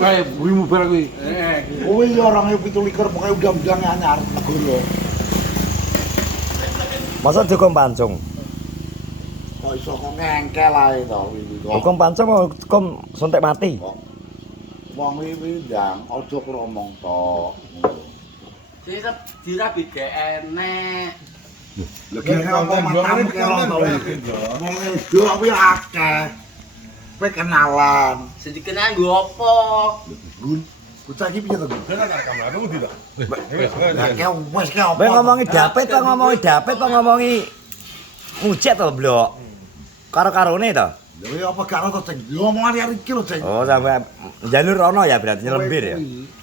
kae burimu barang kuwi. Kuwi ya 2017 pokoke undang-undange anyar negara. Masa dihukum pancung? Kok iso kok ngengkel ae to iki kok. Hukum pancung mau hukum suntik mati? Wong iki ndang aja kromong tok. Sisep dirabi gek enek. Lha kene apa matamu kira to iki. Wong edo kuwi akeh. Kowe kenalan. Sing dikenal nggo apa? Gun. Bocah iki piye to, Gun? Kan tak kamar aku ndi to? Lah ke wis ke apa? Kowe ngomongi dapet apa ngomongi mujek to, Blok? Karo-karone to? Ya apa gak ono to, Ceng? Ya omongan hari iki lho, Ceng. Oh, sampe jalur ono ya berarti nyelembir ya.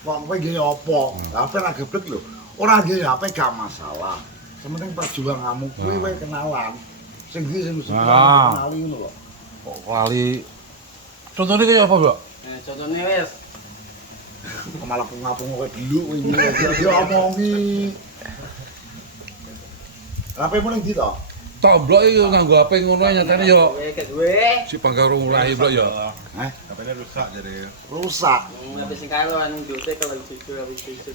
Kok kowe nggih apa? HP ra geblek lho. Ora nggih HP gak masalah. Sementing perjuanganmu kuwi wae kenalan. Sing iki sing mesti kenali ngono lho. Kok lali. Contone kaya apa, Bro? Contone wis. Kok malah ngapung kowe dulu iki. Dia omongi. HP-mu ning ndi to? Tomblok iki nganggo HP ngono ae nyatane yo Gek duwe. si Panggaro mulai blok yo. Hah? HP-nya rusak jadi. Rusak. Habis sing karo anu jote kalau jujur habis itu.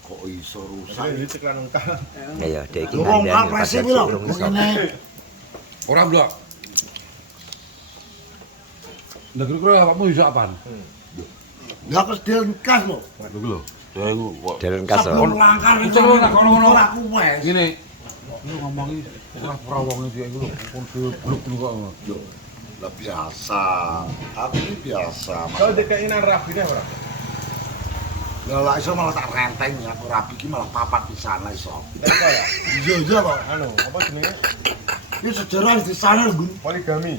Kok iso rusak? Saya ini ceklan ungkal. Ya ya, dek iki Wong kandhane presi pas kuwi lho. urung iso. Ngene. Ora blok. Lah kira-kira awakmu iso apaan? Ya terus dilengkas lho. Lho lho. Dewe kok Deren kaso. Sabun langkar Ceng, lho, nak kono-kono. ora kuwes. ngene. Lu ngomongi ora wong iki iku lho, kon blok kok. Yo, lah biasa. Aku ini biasa. Kalau dekain rapi deh ora. Lah iso malah tak renteng ya, aku rapi iki malah papat pisan lah iso. Apa ya? Iya iya kok. Anu, apa jenenge? Ini sejarah di sana Gun. Poligami.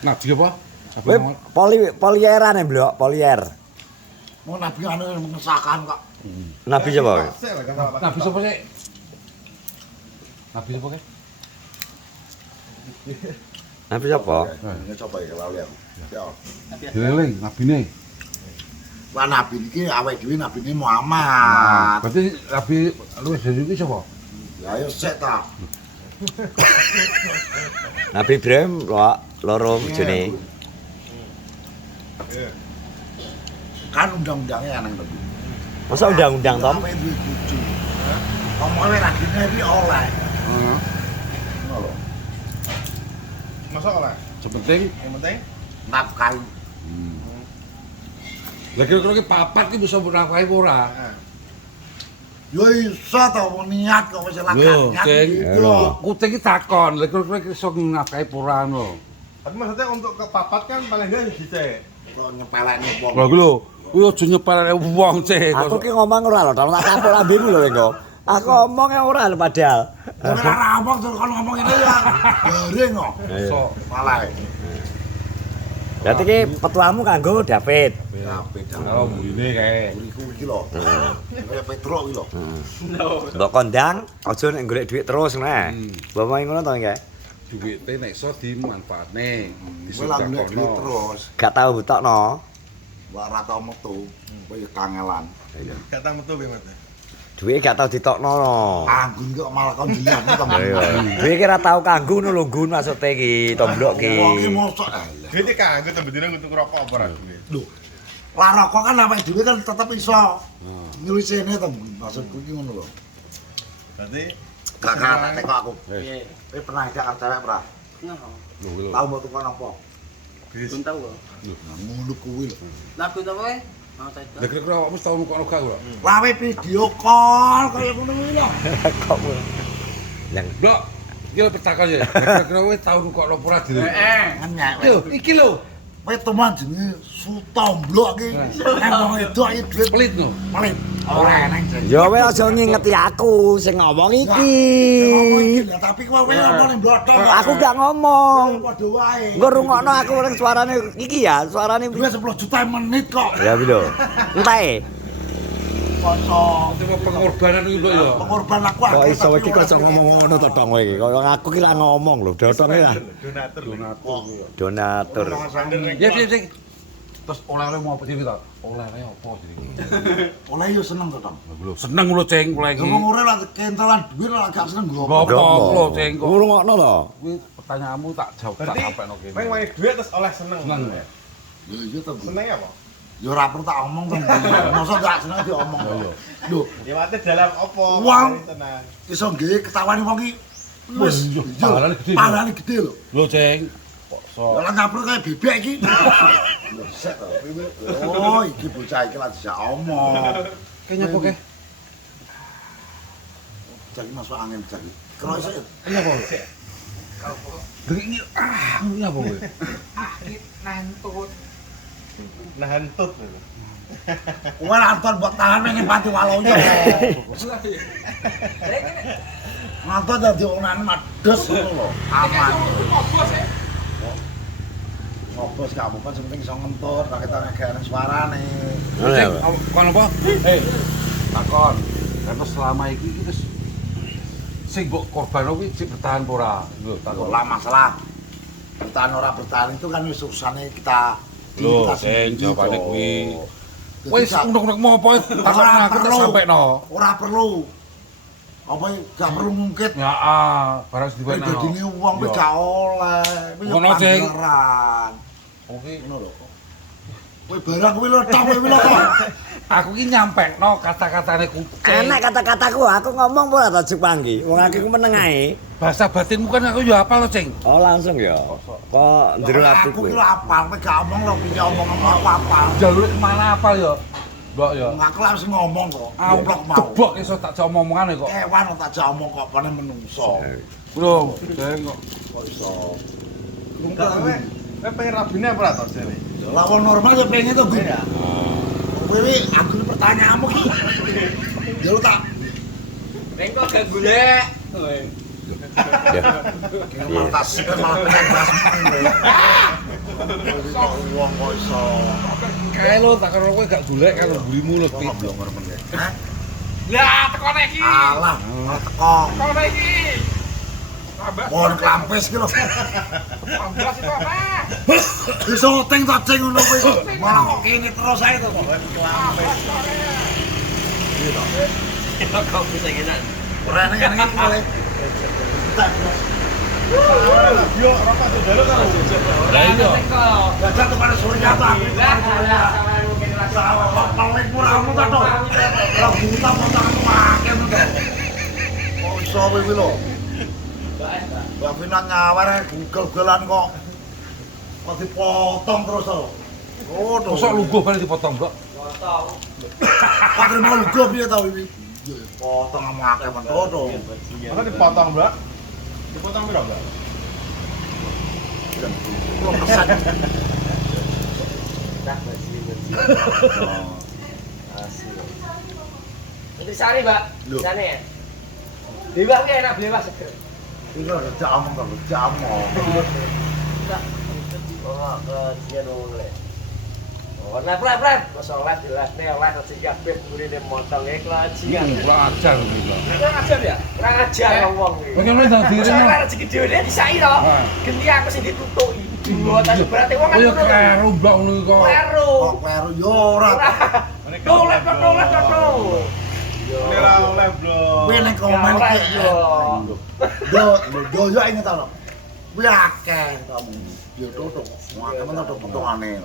Nabi apa? Apa Kowe namanya? polieran ya, Blok, polier. Mau nabi anu mengesahkan kok. Nabi sapa kowe? Sik lah kan. Nabi sapa sih? Nabi sapa ke? Nabi sapa? Ini coba ya lali aku. Ya. Dieling nabine. Wah nabi iki awake dhewe nabine Muhammad. Berarti Nabi luwih dari iki sapa? Ya ayo sik ta. Nabi Ibrahim loro bojone. Iya. Kan undang-undangnya aneh to. Masa undang-undang Tom? Apa itu bojo? Omongnya ragine iki oleh. Heeh. Ngono lho. Masa oleh? Sepenting Yang penting Nafkahi. lah kira-kira ki papat ki bisa nafkahi apa ora? Yo iso to niat kok wis lak Lho, niat. Ceng. Yo. Kuting ki takon, lah kira-kira ki iso nafkahi apa ora ngono. tapi maksudnya untuk ke papat kan paling enggak dicek. Kok nyepelekne wong. Lha ku lho, kuwi aja nyepelane wong, Cek. Aku ki ngomong ora lho, tak kapok lambemu lho engko. Aku ngomongnya ora lho padahal. Ora rampok terus kon ngomong ngene ya. Garing kok. Iso. Malah. Berarti ki petuamu kanggo David. Ya beda. Kalau burine kae. Iku iki lho. Kaya Petro iki lho. Mbok kondang aja nek golek dhuwit terus ngene. Mbok main ngono to engke. Duwite nek iso dimanfaatne, Kowe lah golek duit disedekahno. terus. Gak tau butokno. Wah ora tau metu. Kowe ya kangelan. Kata metu piye, Mas? Duwit gak tau ditokno. Anggun kok malah kon dilihatne to. Duwit ki ora tau kanggo ngono lho Gun maksude ki tomblok ki. Wong ki mosok. Duit iki kanggo tembedine untuk rokok apa ora duit? Lho. Lah rokok kan awake dhewe kan tetep iso. Nyulisene to maksudku iki ngono lho. Berarti Gak tak tekok aku. Piye? Kowe pernah dak cewek ora? Nah, Lho kuwi lho. Tahu mbok tukang apa? belum tahu kok. Nah ngono kuwi lho. Lagu apa wae? Mau saya Lah kira-kira awakmu tau nukokno gak ora? Wae video call kaya ngono kuwi lho. Kok yang Blok, iki lho pertakon ya. Kira-kira kowe tau nukokno apa ora dhewe? Kan nyek. Lho, iki lho. Kowe teman jenenge Sutomblok iki. Nek wong wedok iki duit Pelit no. pelit. Ora eneng jenenge. ya kowe aja ngingeti aku sing ngomong Ngomong iki iki. lho, tapi kowe ngomong ning blotong. Aku gak ngomong. Padha wae. Engko rungokno aku ning suarane iki ya, suarane Duwe 10 juta menit kok. ya piro. Entae. Kocok. Itu pengorbanan iki lho ya. Pengorban aku Kok akeh, iso tapi iki kok ngomong ngono to dong kowe iki. Kok aku ki lak ngomong lho, dotonge lah. donatur. Donatur. Ya sih sih. Terus oleh-oleh mau apa sih kita? Oleh-oleh apa jadi? Oleh yo seneng to, Tong. Lho, seneng lho Ceng oleh iki. Wong ora lah kentelan duit lah gak seneng gua. Gopo lho Ceng kok. Ngrungokno to. Kuwi pertanyaanmu tak jawab tak Berarti sampeno kene. pengen main duit terus oleh seneng. Seneng. Ya iya to. Seneng apa? Ya ora perlu tak omong to. Masa gak seneng diomong. Lho, Ya mate dalam apa? Uang. Tenang. iso nggih ketawani wong iki. Wis, Iya, iya, pahalane gede. pahalane gede lho. Lho, Ceng. Kok sok. Ora ngapur kaya bebek iki. Lho, sek to. Oh, iki bocah iki lagi jak omong. Kayaknya apa, Ke? Jadi masuk angin jadi. Kalau sik. Iya, apa? Ini ini apa kowe? Nahan tut. Kowe nonton buat tahan ning Pati Waloyo. Nonton dadi onan mades ngono lho. Aman. Ngobos gak apa-apa, sing penting iso ngentut, ra ketane gak suarane. Ceng, kon apa? Takon. Karena selama iki kita sing mbok korban kuwi sik bertahan apa ora? Lho, takon. Lah masalah bertahan ora bertahan itu kan wis urusane kita. Lho, kita Ceng, sendiri, jawabane toh. kuwi. Jadi Wis gak- unek-unekmu apa? Takon Ora aku tak perlu. sampekno. Ora perlu. Apa gak perlu ngungkit. Ya, barang Kowe diwekno. dadine wong kowe Ya. gak oleh. Kowe Ngono, Ceng. panggilan. Oke. Ngono lho. Kowe barang kuwi lho tok kowe lho kok. Aku ki nyampekno kata-katane kucing. Enak kata-kataku, aku ngomong ora tak Jepanggi. Wong aku meneng ae. Bahasa batinmu kan aku ya hafal, Ceng. Oh langsung ya. Kok ndero Aku atiku. ki lho apal, kowe gak omong lho piye omong aku apal. Jalur kemana hafal ya? Mbok ya. Aku langsung ngomong kok. Amplok mau. Tebok iso tak jawab omongane kok. Kewan tak jak omong kok pane menungso. Bro, Ceng kok. Kok iso. Kowe pengen rabine apa ora to sini? Lawan normal ya pengen to, Gun. Kowe aku ini pertanyaanmu ki. Ya lu tak Neng kok gak golek. kira malah tas kan malah pengen gas. Wong kok iso. Kae lo tak karo kowe gak golek karo burimu lho, Ki. Blongor meneh. Hah? Ya, teko nek iki. Alah, malah teko. Teko nek iki. Pohon klampes ki lho. 18 itu apa? Iso ting to cing ngono kowe. Malah kok kene terus ae to. Kok bisa ngenan. Ora nang ngene iki mulai. Tak. Yo rokok sedelo karo. Lah iya. Gajah tuh pada suruh jatuh aku. Lah, lah, sama mungkin rasa. Salah kok paling murahmu ta to. Ora buta potongan wae to. Kok iso kowe iki lho. Mbak Vina nyawar Google-googlean kok. Kok dipotong terus to. Oh, Mosok luguh balik dipotong, Mbok. Pak mau lugu piye to iki? Ya potong sama akeh men to. Apa dipotong, Mbak? Dipotong piro, Mbak? Belum kesan. Itu sari, Mbak. Loh. Sana ya. Bebas ki enak bebas seger. Iki lho jamu to, jamu. Oh, kesian oleh. Oh, lep. Masa oleh jelas nih oleh sing kabeh murine motong e kelajian. Kurang ajar kowe iki. Kurang ajar ya? Kurang ajar ngomong iki. Bagaimana dong diri Saya no? ora rezeki dhewe disai to. Genti aku sing ditutuki. Dua tadi berarti wong kan Oh ya ngono. karo mbak ngono iki kok. Kleru. Kok kleru yo ora. Dolek. Ini ora oleh, Bro. Kuwi ning komen Ya, iki. yo. Yo yo inget to. Kuwi akeh kamu. Yo tutuk. Akeh men tutuk potongane.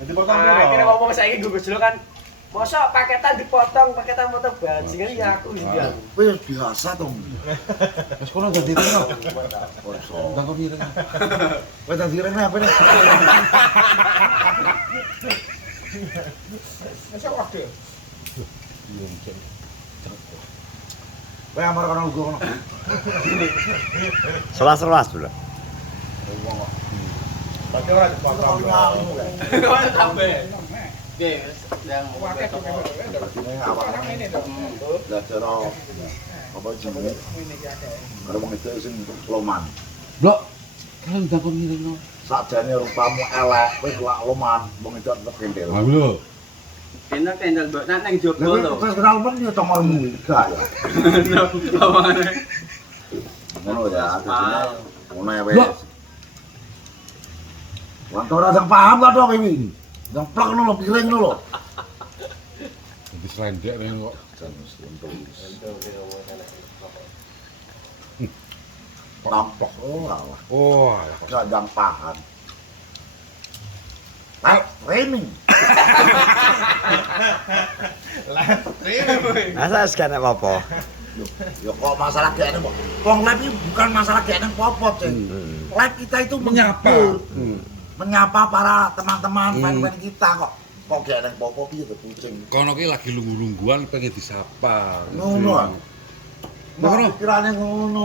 Dipotong Nah, kira piro? ngomong saiki gugus dulu kan. Mosok paketan dipotong, paketan motor bajingan ya aku iki. Kuwi biasa to. Wis kono dadi diri no. Kok iso. Ndang kok diri. Kowe dadi rene apa nih? Kowe amar kono lugu kono. Selas-selas sudah. Berarti ora dipotong. Kok tambah. Oke, yang Ini awakane. Lah cara apa jenenge? Karo wong itu sing loman. Blok. Kalian ndang kok diri no. Sakjane rupamu elek, kowe kelak loman, wong itu tetep kendel. Ah lho. kendal mbok nang Lah jopo kowe lho. wis kenal men ya congormu gak ya. Ngono ya, dadine ngono ya Loh. wis. Wantora sing paham ta to kowe iki? Yang plek ngono lho, piring ngono lho. Dadi slendek rene kok. Nampak oh alah. Oh, alah. Gak yang paham. streaming. Masa wis gak apa-apa. Ya kok masalah gak enak, wong live ini bukan masalah gak enak apa-apa, Ceng. Live kita itu Menyapa. menyapa para teman-teman fan-fan kita kok. Kok gak enak apa-apa piye to, Ceng. Kono ki lagi lungguh-lungguhan pengen disapa. Ngono. Ngono. Pikirane ngono.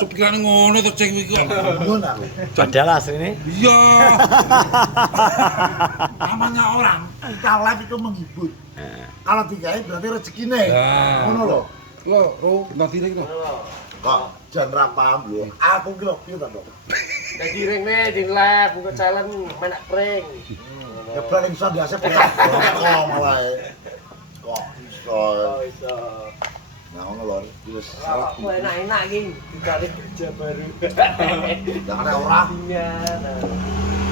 Pikirane ngono to ceng iki kok. Ngono aku. Padahal asline Iya. Namanya orang, kita live itu menghibur. Kalau digawe berarti rezekine. Nah. Ngono lho. Lo, ro, nanti lagi no. Kok jan ra paham lho. Aku ki lho piye to, Dok? Jadi ring nih, di live, buka challenge, main prank. Ya paling iso biasa kok malah. Kok iso. Oh, iso. Nah ngono lho, wis Kalau aku enak-enak gini, dicari kerja baru. jangan ora. Iya, nah.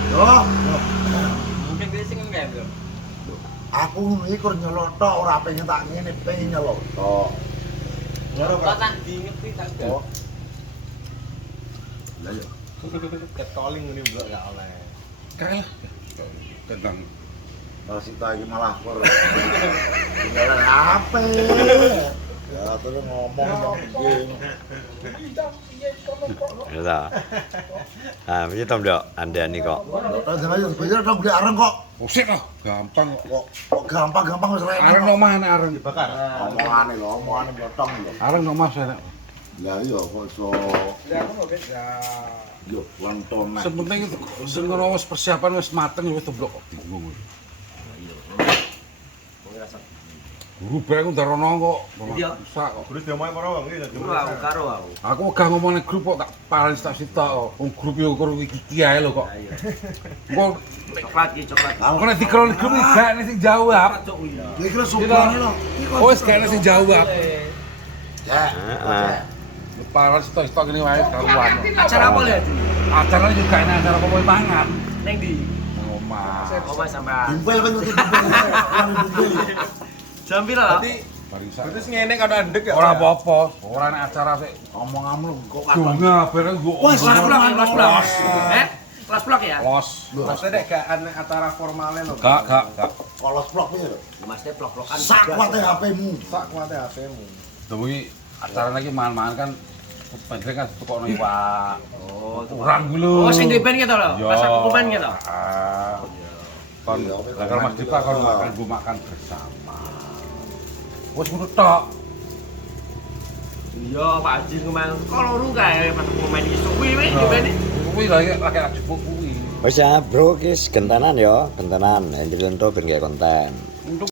Yo. Mungkin dia sing nggak bro. Aku iki kur nyelot tok ora pengen tak ngene, pengen nyelot tok. Kok tak diingetin tak Oh. Lah yo. Catcalling ini blok gak oleh. Kalah. Tentang Malah sita iki malah kur. Tinggalan HP. Ya terus ngomong yang piye. ya. Ah, piye to, Ndok? Andani kok. Terus jangan yo bener tok beli areng kok. usik oh, gampang kok. Kok gampang-gampang wis rene. Areng no mana areng. Bakar. Omongane lho, omongane blotong lho. Areng no mas enak. Ya iya kok iso Ya aku mau ya. yo wonton. Sepenting itu sing ngono wis persiapan wis mateng wis toblok kok bingung. Guru bae ku ndarono kok. Iya. Rusak kok. Terus dia mau para wong iki. Aku karo aku. Aku megah ngomong ning grup kok tak paling tak sitok kok. Wong grup yo kur iki ae lho kok. Engko Coklat iki coklat. kok nek dikrol ning grup iki gak nek sing jawab. Kira-kira sopane lho. Oh wis gak nek sing jawab. Ya. Heeh. Parah sitok-sitok ngene wae karuan. Acara apa lihat? Acara juga enak acara apa wae mangan. Neng di. Nang omah. Oma sampean. Dimpel kan ngerti dimpel. Jam pira lah? Bari sak. Terus ngene kan andek ya. Ora apa-apa, ora nek acara sik Omonganmu kok katon. donga bareng go. Wes, Kelas blok, kelas blok. Los. Kelas blok ya? Los. Maksudnya dek gak aneh acara formalnya lho. Gak. Kolos blok piye lho? Masnya blok-blokan. Sak kuate HP-mu. Sak kuate HP-mu. Demi acara lagi mangan-mangan kan pendek kan tukokno iwak. Oh, Kurang dulu. Oh, sing di band gitu loh. Pas aku band gitu. Kon gagal Mas Dipa kon makan gua makan bersama. Wes ngono tok. Iya, Pak Haji kemarin kalau lu kayak pas aku main isu kuwi di band ini. Kuwi lagi jebuk kuwi. Wis ya, Bro, iki gentenan ya, gentenan. Jadi untuk ben gawe konten.